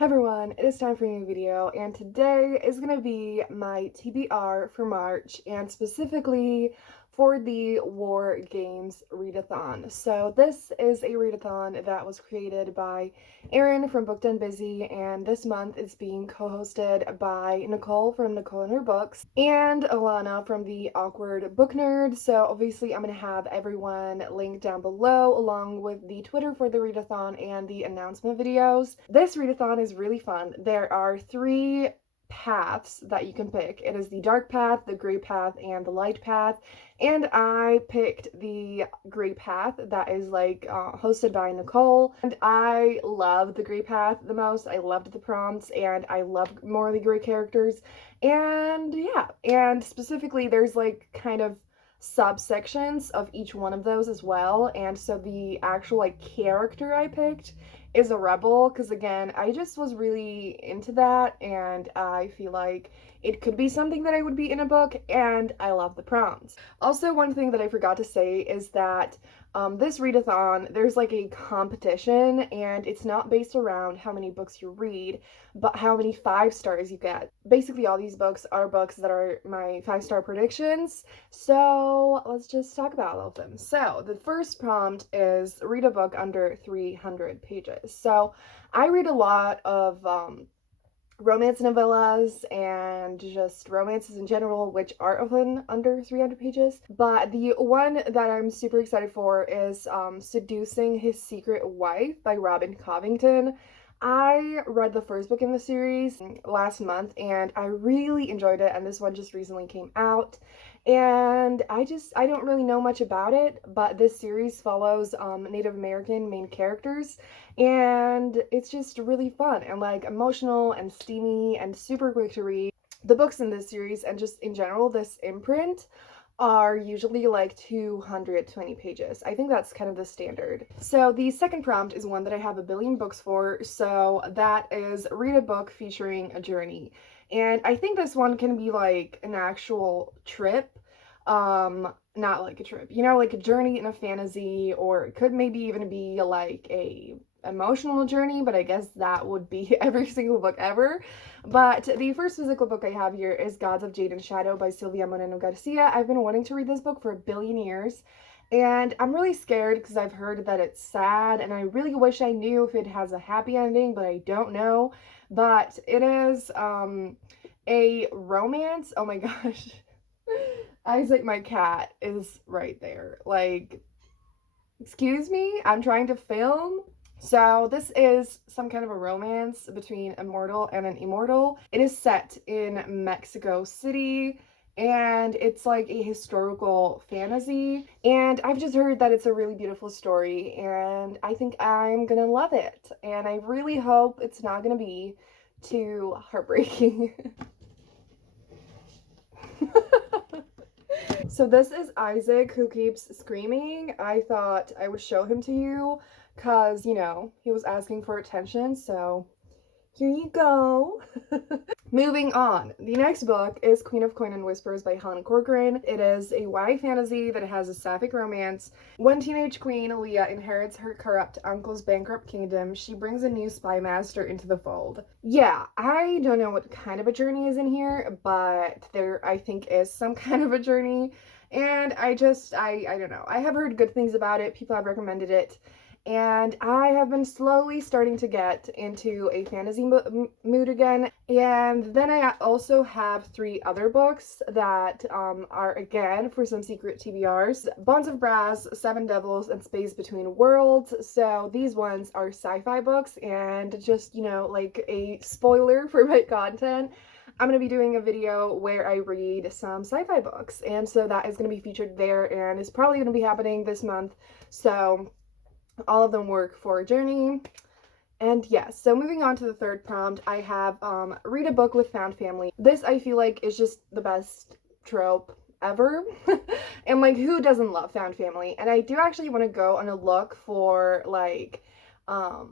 Hi everyone, it is time for a new video, and today is going to be my TBR for March, and specifically for the War Games Readathon. So this is a readathon that was created by Erin from Book Done Busy, and this month is being co-hosted by Nicole from Nicole and Her Books, and Alana from the Awkward Book Nerd. So obviously I'm going to have everyone linked down below, along with the Twitter for the readathon and the announcement videos. This readathon is really fun. There are 3 paths that you can pick. It is the dark path, the gray path, and the light path, and I picked the gray path that is hosted by Nicole, and I love the gray path the most. I loved the prompts, and I love more of the gray characters, and yeah, and specifically there's like kind of subsections of each one of those as well, and so the actual character I picked is a rebel, because again, I just was really into that, and I feel like it could be something that I would be in a book, and I love the prompts. Also, one thing that I forgot to say is that this readathon, there's like a competition, and it's not based around how many books you read, but how many 5 stars you get. Basically, all these books are books that are my 5-star predictions, so let's just talk about all of them. So the first prompt is read a book under 300 pages. So I read a lot of romance novellas and just romances in general, which are often under 300 pages. But the one that I'm super excited for is Seducing His Secret Wife by Covington. I read the first book in the series last month, and I really enjoyed it, and this one just recently came out. And I don't really know much about it, but this series follows Native American main characters, and it's just really fun and like emotional and steamy and super quick to read. The books in this series, and just in general this imprint, are usually like 220 pages. I think that's kind of the standard. So the second prompt is one that I have a billion books for, so that is read a book featuring a journey. And I think this one can be like an actual trip, not like a trip, you know, like a journey in a fantasy, or it could maybe even be like a emotional journey, but I guess that would be every single book ever. But the first physical book I have here is Gods of Jade and Shadow by Silvia Moreno Garcia. I've been wanting to read this book for a billion years, and I'm really scared because I've heard that it's sad, and I really wish I knew if it has a happy ending, but I don't know. But it is a romance. Oh my gosh. Isaac, my cat, is right there. Like, excuse me, I'm trying to film. So this is some kind of a romance between a mortal and an immortal. It is set in Mexico City, and it's like a historical fantasy, and I've just heard that it's a really beautiful story, and I think I'm gonna love it, and I really hope it's not gonna be too heartbreaking. So this is Isaac, who keeps screaming. I thought I would show him to you because, you know, he was asking for attention, so here you go. Moving on, the next book is Queen of Coin and Whispers by Helen Corcoran. It is a YA fantasy that has a sapphic romance. When teenage queen Leah inherits her corrupt uncle's bankrupt kingdom, she brings a new spy master into the fold. Yeah, I don't know what kind of a journey is in here, but there I think is some kind of a journey, and I don't know. I have heard good things about it. People have recommended it, and I have been slowly starting to get into a fantasy mood again. And then I also have 3 other books that are again for some secret TBRs: Bonds of Brass, Seven Devils, and Space Between Worlds. So these ones are sci-fi books, and just, you know, like a spoiler for my content, I'm going to be doing a video where I read some sci-fi books, and so that is going to be featured there, and it's probably going to be happening this month. So all of them work for a journey. And yes, so moving on to the third prompt, I have read a book with found family. This I feel like is just the best trope ever. And like, who doesn't love found family? And I do actually want to go on a look for like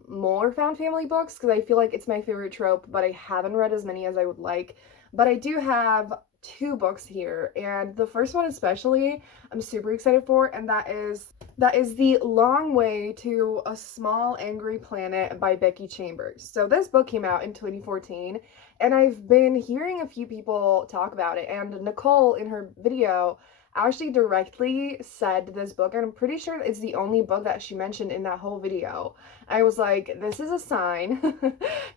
more found family books, because I feel like it's my favorite trope, but I haven't read as many as I would like. But I do have two books here, and the first one especially I'm super excited for, and that is The Long Way to a Small Angry Planet by Becky Chambers. So this book came out in 2014, and I've been hearing a few people talk about it, and Nicole in her video actually directly said this book, and I'm pretty sure it's the only book that she mentioned in that whole video. I was like, this is a sign.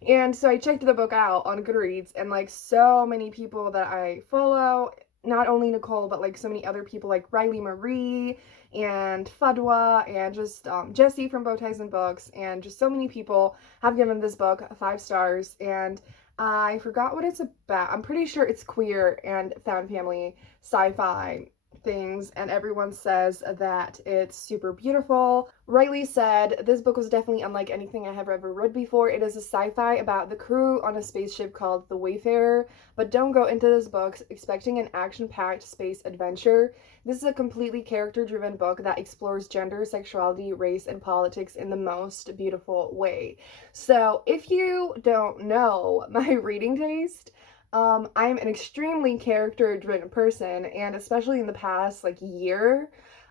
And so I checked the book out on Goodreads, and like so many people that I follow, not only Nicole, but like so many other people like Riley Marie and Fudwa and just Jessie from Bow Ties and Books, and just so many people have given this book 5 stars, and I forgot what it's about. I'm pretty sure it's queer and found family sci-fi things, and everyone says that it's super beautiful. Riley said, this book was definitely unlike anything I have ever read before. It is a sci-fi about the crew on a spaceship called the Wayfarer, but don't go into this book expecting an action-packed space adventure. This is a completely character-driven book that explores gender, sexuality, race, and politics in the most beautiful way. So if you don't know my reading taste, I'm an extremely character-driven person, and especially in the past, like, year,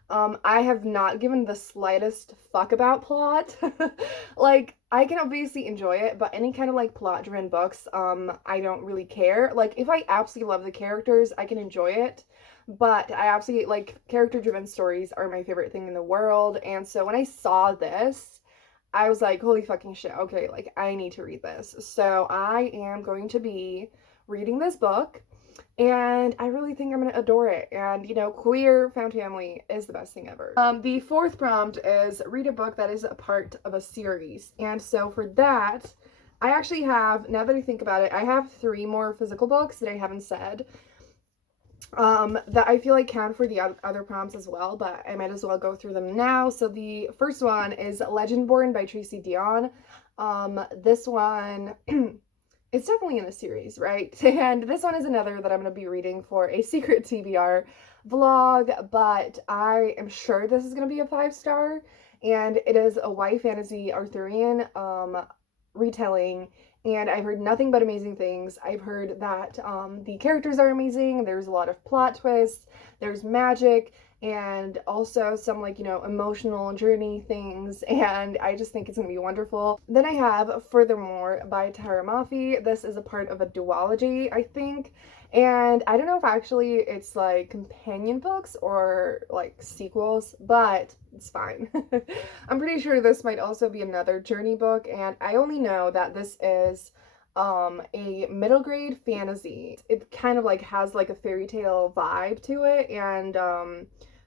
I have not given the slightest fuck about plot. Like, I can obviously enjoy it, but any kind of, like, plot-driven books, I don't really care. Like, if I absolutely love the characters, I can enjoy it, but I absolutely, like, character-driven stories are my favorite thing in the world, and so when I saw this, I was like, holy fucking shit, okay, like, I need to read this. So I am going to be reading this book, and I really think I'm gonna adore it. And you know, queer found family is the best thing ever. The fourth prompt is read a book that is a part of a series, and so for that I actually have, now that I think about it, I have 3 more physical books that I haven't said that I feel like count for the other prompts as well, but I might as well go through them now. So the first one is Legendborn by Tracy Dion. This one it's definitely in a series, right? And this one is another that I'm going to be reading for a secret TBR vlog, but I am sure this is going to be a 5-star, and it is a YA fantasy Arthurian retelling, and I've heard nothing but amazing things. I've heard that the characters are amazing, there's a lot of plot twists, there's magic, and also some, like, you know, emotional journey things, and I just think it's gonna be wonderful. Then I have Furthermore by Tara Mafi. This is a part of a duology, I think, and I don't know if actually it's like companion books or like sequels, but it's fine. I'm pretty sure this might also be another journey book, and I only know that this is a middle grade fantasy. It kind of like has like a fairy tale vibe to it, and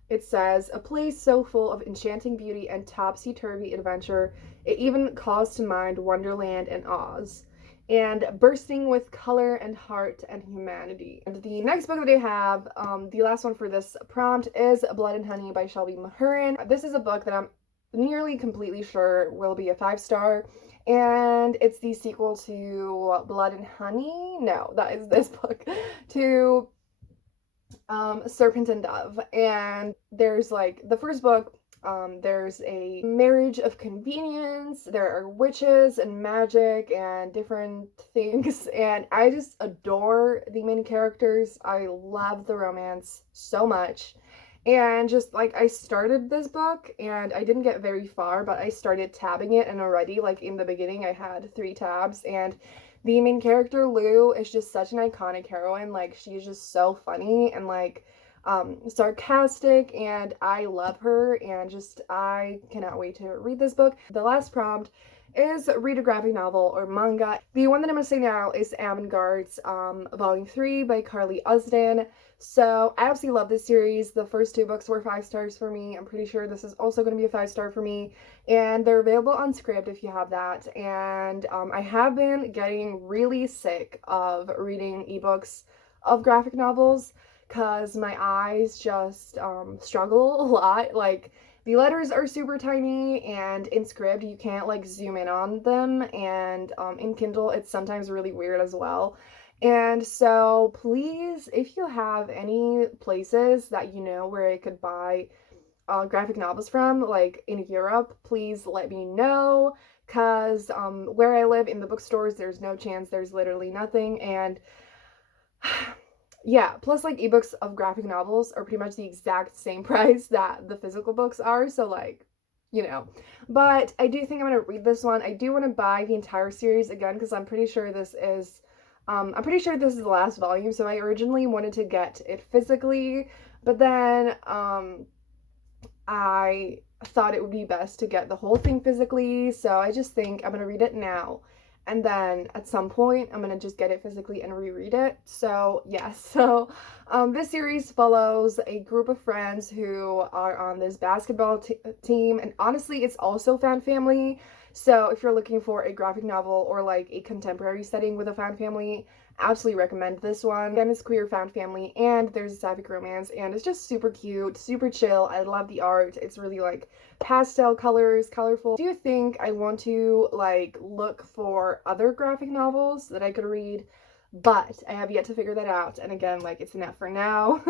it says, a place so full of enchanting beauty and topsy-turvy adventure, it even calls to mind Wonderland and Oz, and bursting with color and heart and humanity. And the next book that I have, the last one for this prompt, is Blood and Honey by Shelby Maherin. This is a book that I'm nearly completely sure will be a 5-star, and it's the sequel to Blood and Honey? No, that is this book. To Serpent and Dove. And there's like the first book, there's a marriage of convenience, there are witches and magic and different things, and I just adore the main characters. I love the romance so much, and just like I started this book and I didn't get very far, but I started tabbing it, and already like in the beginning I had 3 tabs, and the main character, Lou, is just such an iconic heroine. Like, she's just so funny and, like, sarcastic, and I love her, and just, I cannot wait to read this book. The last prompt is read a graphic novel or manga. The one that I'm going to say now is Avant-Garde's Volume 3 by Carly Usden. So I absolutely love this series. The first 2 books were 5 stars for me. I'm pretty sure this is also going to be a 5-star for me. And they're available on Scribd if you have that. And I have been getting really sick of reading ebooks of graphic novels because my eyes just struggle a lot. Like, the letters are super tiny, and in Scribd you can't like zoom in on them, and in Kindle it's sometimes really weird as well. And so please, if you have any places that you know where I could buy graphic novels from, like in Europe, please let me know, because where I live in the bookstores, there's no chance, there's literally nothing, and Yeah, plus like ebooks of graphic novels are pretty much the exact same price that the physical books are, so like, you know. But I do think I'm gonna read this one. I do want to buy the entire series again because I'm pretty sure this is the last volume, so I originally wanted to get it physically, but then I thought it would be best to get the whole thing physically, so I just think I'm gonna read it now. And then at some point, I'm gonna just get it physically and reread it. So, yes. So, this series follows a group of friends who are on this basketball team, and honestly, it's also fan family. So, if you're looking for a graphic novel or like a contemporary setting with a fan family, absolutely recommend this one. Again, it's queer fan family and there's a sapphic romance and it's just super cute, super chill. I love the art. It's really like pastel colors, colorful. Do you think I want to like look for other graphic novels that I could read? But I have yet to figure that out. And again, like it's enough for now.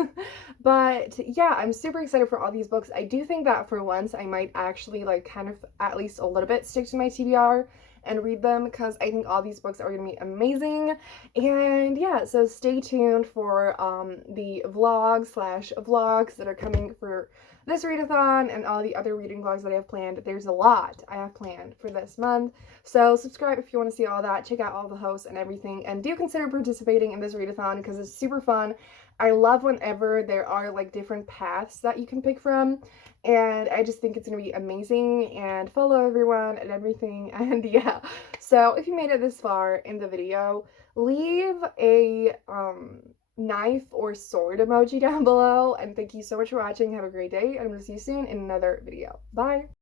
But yeah, I'm super excited for all these books. I do think that for once I might actually like kind of at least a little bit stick to my TBR and read them because I think all these books are going to be amazing. And yeah, so stay tuned for the vlogs that are coming for this readathon and all the other reading vlogs that I have planned. There's a lot I have planned for this month. So subscribe if you want to see all that. Check out all the hosts and everything. And do consider participating in this readathon because it's super fun. I love whenever there are like different paths that you can pick from. And I just think it's going to be amazing, and follow everyone and everything. And yeah, so if you made it this far in the video, leave a knife or sword emoji down below. And thank you so much for watching. Have a great day, and I'm going to see you soon in another video. Bye!